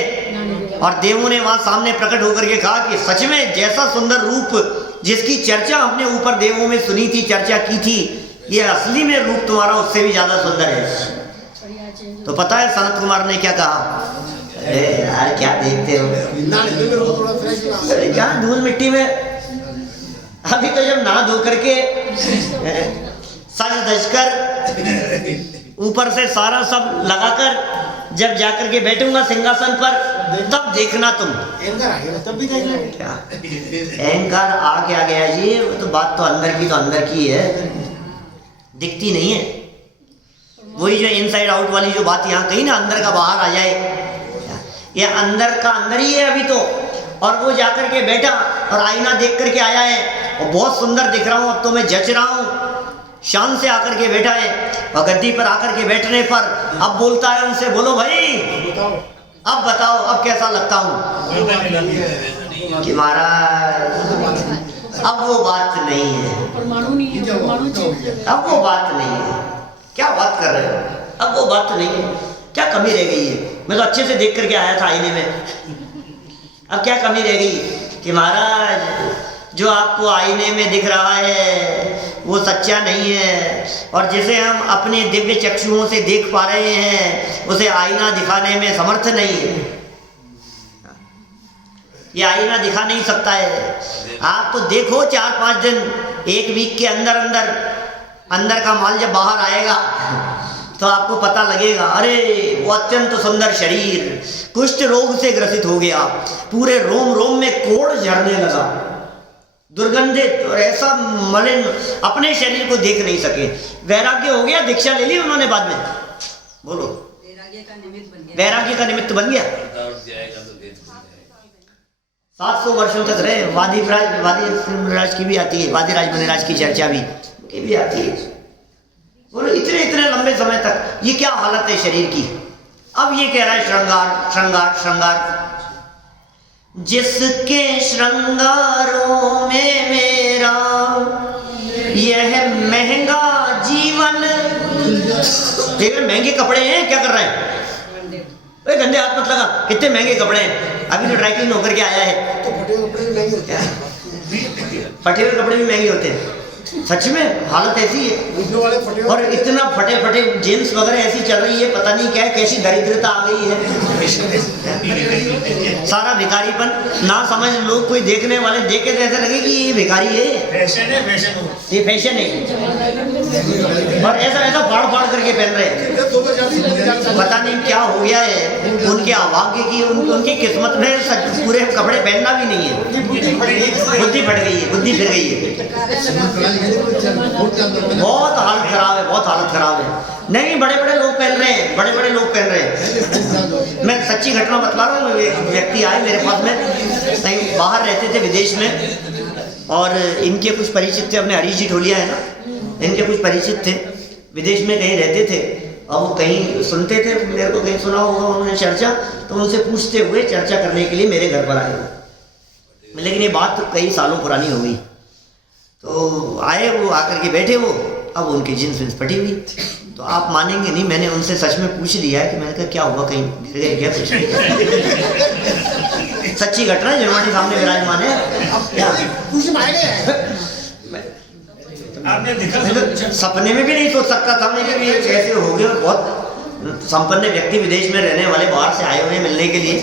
और देवों ने वहां सामने प्रकट होकर के कहा कि सच में जैसा सुंदर रूप जिसकी चर्चा हमने ऊपर देवों में सुनी थी, चर्चा की थी, ये असली में रूप तुम्हारा उससे भी ज्यादा सुंदर है। तो पता है सनत कुमार ने क्या कहा? अरे यार क्या देखते हो, क्या धूल मिट्टी में, अभी तो जब नहा धो करके सज धज कर ऊपर से सारा सब लगाकर जब जाकर के बैठूंगा सिंहासन पर, तब देखना तुम। तब भी देख लेंगे क्या अहंकार आ क्या गया जी? वो तो बात तो अंदर की है, दिखती नहीं है। वही जो इनसाइड आउट वाली जो बात यहाँ कही ना, अंदर का बाहर आ जाए, ये अंदर का अंदर ही है अभी तो। और वो जाकर के बैठा और आईना देख करके आया है, और बहुत सुंदर दिख रहा हूँ, अब तो मैं जच रहा हूँ, शान से आकर के बैठा है। और गद्दी पर आकर के बैठने पर अब बोलता है उनसे, बोलो भाई अब बताओ अब कैसा लगता हूँ? कि महाराज अब वो बात नहीं है, अब वो बात नहीं है। क्या बात कर रहे हो? अब वो बात नहीं है, क्या कमी रह गई है? मैं तो अच्छे से देख करके आया था आईने में, अब क्या कमी रह गई? कि महाराज जो आपको आईने में दिख रहा है वो सच्चा नहीं है, और जिसे हम अपने दिव्य चक्षुओं से देख पा रहे हैं उसे आईना दिखाने में समर्थ नहीं है। ये आईना दिखा नहीं सकता है। आप तो देखो 4-5 दिन, 1 वीक के अंदर अंदर अंदर का माल जब बाहर आएगा तो आपको पता लगेगा, अरे वो अत्यंत सुंदर शरीर कुष्ठ रोग से ग्रसित हो गया, पूरे रोम रोम में कोढ़ झड़ने लगा, दुर्गंधित और ऐसा मलिन, अपने शरीर को देख नहीं सके। वैराग्य हो गया, दीक्षा ले ली उन्होंने बाद में, बोलो वैराग्य का निमित्त बन गया। 700 वर्षों तक रहे। वादी की भी आती है, वादिराज मुनिराज की चर्चा भी आती है। बोलो इतने लंबे समय तक ये क्या हालत है शरीर की। अब ये कह रहा है श्रृंगार श्रृंगार श्रृंगार, जिसके श्रृंगारों में मेरा यह महंगा जीवन। देख रहे महंगे कपड़े हैं, क्या कर रहे हैं, गंदे हाथ मत लगा, कितने महंगे कपड़े हैं, अभी तो ड्राई क्लीन होकर के आया है। तो फटे हुए कपड़े भी महंगे होते हैं। फटे हुए कपड़े भी महंगे होते हैं, सच में हालत ऐसी है। और इतना फटे फटे जींस वगैरह ऐसी चल रही है, पता नहीं क्या है, कैसी दरिद्रता आ गई है। सारा भिखारीपन ना समझ लोग, कोई देखने वाले देख के ऐसा लगे कि ये भिखारी है, ये फैशन है। और ऐसा फाड़ फाड़ करके पहन रहे हैं, पता नहीं क्या हो गया है उनके अभाग्य की, उनकी किस्मत में पूरे कपड़े पहनना भी नहीं है। बुद्धि फट गई है, बुद्धि फिर गई है। बहुत हालत खराब है, बहुत हालत खराब है। नहीं, बड़े बड़े लोग पहन रहे हैं, बड़े बड़े लोग पहन रहे हैं। मैं सच्ची घटना बता रहा हूँ। एक व्यक्ति आए मेरे पास में, कहीं बाहर रहते थे विदेश में, और इनके कुछ परिचित थे, अपने हरीश जी ढोलिया है ना, इनके कुछ परिचित थे, विदेश में कहीं रहते थे। और वो कहीं सुनते थे, मेरे को कहीं सुना होगा उन्होंने चर्चा, तो उनसे पूछते हुए चर्चा करने के लिए मेरे घर पर आए। लेकिन ये बात तो कई सालों पुरानी हो गई। तो आए वो, आकर के बैठे वो, अब उनकी जींस विंस फटी हुई। तो आप मानेंगे नहीं, मैंने उनसे सच में पूछ लिया है कि मैंने कहा क्या हुआ, कहीं गिर गए क्या कुछ? सच्ची घटना है, जनवाड़ी सामने विराजमान है। आपने देखा, सपने में भी नहीं सोच सकता था मैं कि ये कैसे हो गए। बहुत संपन्न व्यक्ति विदेश में रहने वाले, बाहर से आए हुए मिलने के लिए।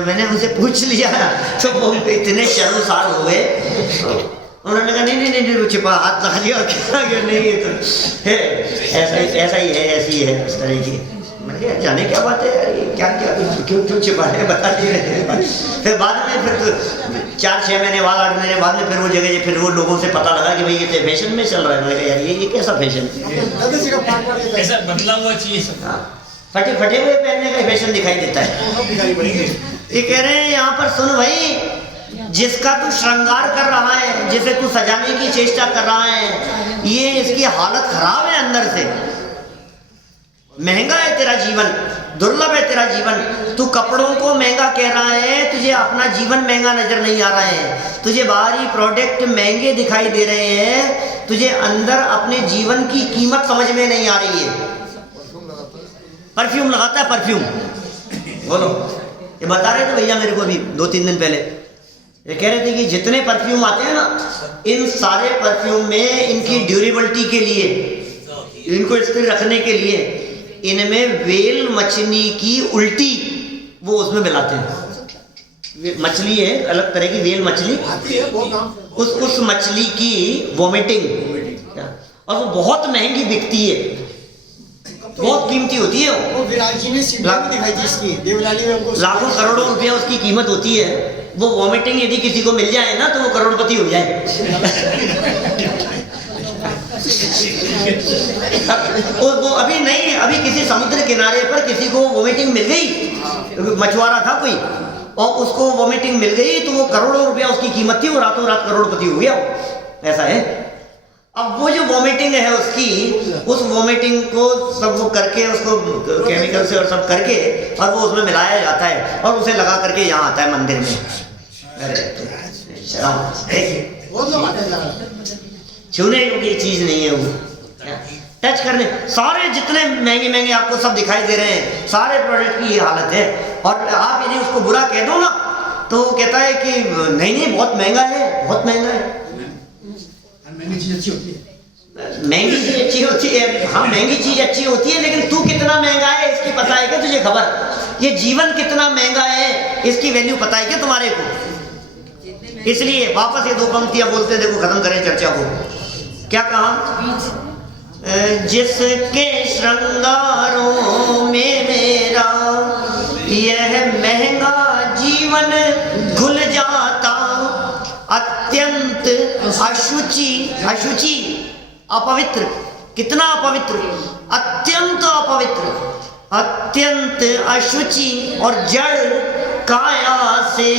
मैंने उनसे पूछ लिया तो वो इतने शर्मसार हो गए। उन्होंने कहा नहीं वो छिपा हाथ लगा लिया और क्या गया, नहीं ये तो है, ऐसा ही है, ऐसी है उस तरह की। मैंने कहा जाने क्या बात है यार, ये क्या क्यों छिपा है, बता नहीं रहे। फिर बाद में फिर 4-6 महीने बाद, 8 महीने बाद में फिर वो जगह, फिर वो लोगों से पता लगा कि भाई ये फैशन में चल रहा है। मैंने कहा यार ये कैसा फैशन है, ऐसा बदला हुआ चीज। फटे हुए पहनने का फैशन दिखाई देता है। ये कह रहे हैं यहाँ पर, सुन भाई, जिसका तू श्रृंगार कर रहा है, जिसे तू सजाने की चेष्टा कर रहा है, ये इसकी हालत खराब है अंदर से। महंगा है तेरा जीवन, दुर्लभ है तेरा जीवन। तू कपड़ों को महंगा कह रहा है, तुझे अपना जीवन महंगा नजर नहीं आ रहा है, तुझे बाहरी प्रोडक्ट महंगे दिखाई दे रहे हैं, तुझे अंदर अपने जीवन की कीमत समझ में नहीं आ रही है। परफ्यूम लगाता है, परफ्यूम, बोलो, ये बता रहे थे भैया मेरे को अभी 2-3 दिन पहले। ये कह रहे थे कि जितने परफ्यूम आते हैं ना, इन सारे परफ्यूम में इनकी ड्यूरेबिलिटी के लिए, इनको स्थिर रखने के लिए, इनमें वेल मछली की उल्टी वो उसमें मिलाते हैं। मछली है अलग तरह की, वेल मछली, उस मछली की वोमिटिंग, और वो बहुत महंगी बिकती है, बहुत कीमती होती है। वो विराट जी ने दिखाई थी इसकी, देवलाली में हमको लाखों करोड़ों रुपया उसकी कीमत होती है। वो वोमिटिंग यदि किसी को मिल जाए ना तो वो करोड़पति हो जाए। वो अभी नहीं, अभी किसी समुद्र किनारे पर किसी को वोमिटिंग मिल गई, मछुआरा था कोई, और उसको वोमिटिंग मिल गई तो वो करोड़ों रुपया उसकी कीमत थी, वो रातों रात करोड़पति हो गया। ऐसा है। अब वो जो वोमिटिंग है उसकी, उस वोमिटिंग को सब वो करके, उसको केमिकल से और सब करके, और वो उसमें मिलाया जाता है और उसे लगा करके यहाँ आता है मंदिर में। छूने की चीज नहीं है वो, टच करने, सारे जितने महंगे महंगे आपको सब दिखाई दे रहे हैं, सारे प्रोडक्ट की ये हालत है। और आप यदि उसको बुरा कह दो ना तो वो कहता है कि नहीं बहुत महंगा है, बहुत महंगा है। महंगी चीज अच्छी होती है, महंगी चीज अच्छी होती है, हाँ महंगी चीज अच्छी होती है, लेकिन तू कितना महंगा है इसकी पता है क्या तुझे? खबर ये जीवन कितना महंगा है, इसकी वैल्यू पता है क्या तुम्हारे को? इसलिए वापस ये 2 पंक्तियां बोलते हैं, देखो खत्म करें चर्चा को। क्या कहा? जिसके श्रृंगारों में मेरा यह महंगा जीवन घुल जाता, अत्यंत अशुचि, अशुचि अपवित्र, कितना अपवित्र, अत्यंत अपवित्र, अत्यंत अशुचि और जड़ काया से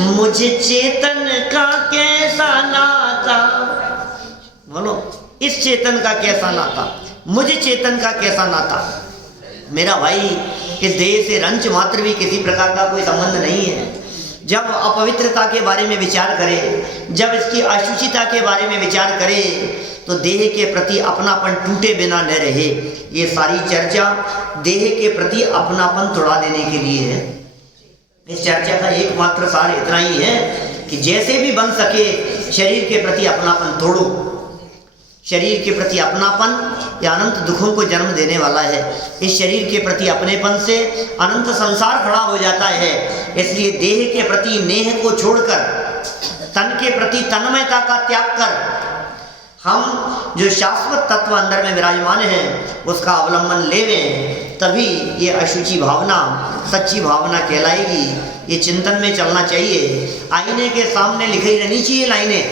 मुझे चेतन का कैसा नाता। बोलो, इस चेतन का कैसा नाता, मुझे चेतन का कैसा नाता। मेरा भाई, इस देह से रंच मात्र भी किसी प्रकार का कोई संबंध नहीं है। जब अपवित्रता के बारे में विचार करे, जब इसकी अशुचिता के बारे में विचार करे, तो देह के प्रति अपनापन टूटे बिना न रहे। ये सारी चर्चा देह के प्रति अपनापन तोड़ा देने के लिए है। इस चर्चा का एकमात्र सार इतना ही है कि जैसे भी बन सके शरीर के प्रति अपनापन तोड़ो। शरीर के प्रति अपनापन या अनंत दुखों को जन्म देने वाला है। इस शरीर के प्रति अपनेपन से अनंत संसार खड़ा हो जाता है। इसलिए देह के प्रति नेह को छोड़कर तन के प्रति तन्मयता का त्याग कर हम जो शाश्वत तत्व अंदर में विराजमान है उसका अवलंबन लेवें, तभी ये अशुचि भावना सच्ची भावना कहलाएगी। ये चिंतन में चलना चाहिए। आईने के सामने लिखी रहनी चाहिए लाइनें,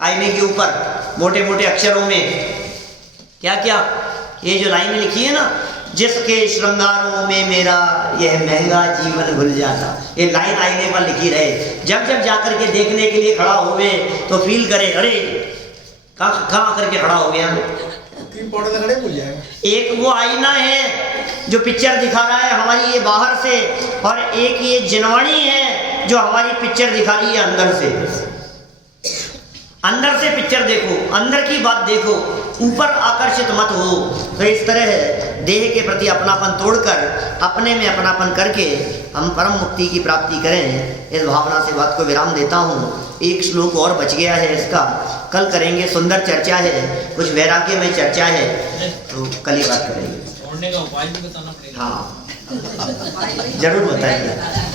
आईने के ऊपर मोटे मोटे अक्षरों में क्या क्या, ये जो लाइनें लिखी है ना, जिसके श्रृंगारों में मेरा यह महंगा जीवन भूल जाता, ये लाइन आईने पर लिखी रहे। जब जब जाकर के देखने के लिए खड़ा होवे तो फील करे, अरे कहाँ करके खड़ा हो गया। एक वो आईना है जो पिक्चर दिखा रहा है हमारी ये बाहर से, और एक ये जिनवाणी है जो हमारी पिक्चर दिखा रही है अंदर से। अंदर से पिक्चर देखो, अंदर की बात देखो, ऊपर आकर्षित मत हो। तो इस तरह देह के प्रति अपनापन तोड़कर अपने में अपनापन करके हम परम मुक्ति की प्राप्ति करें। इस भावना से बात को विराम देता हूँ। एक श्लोक और बच गया है, इसका कल करेंगे। सुंदर चर्चा है, कुछ वैराग्य में चर्चा है, तो कल ही बात करेंगे। छोड़ने का उपाय भी बताना पड़ेगा। हाँ, जरूर बताएंगे।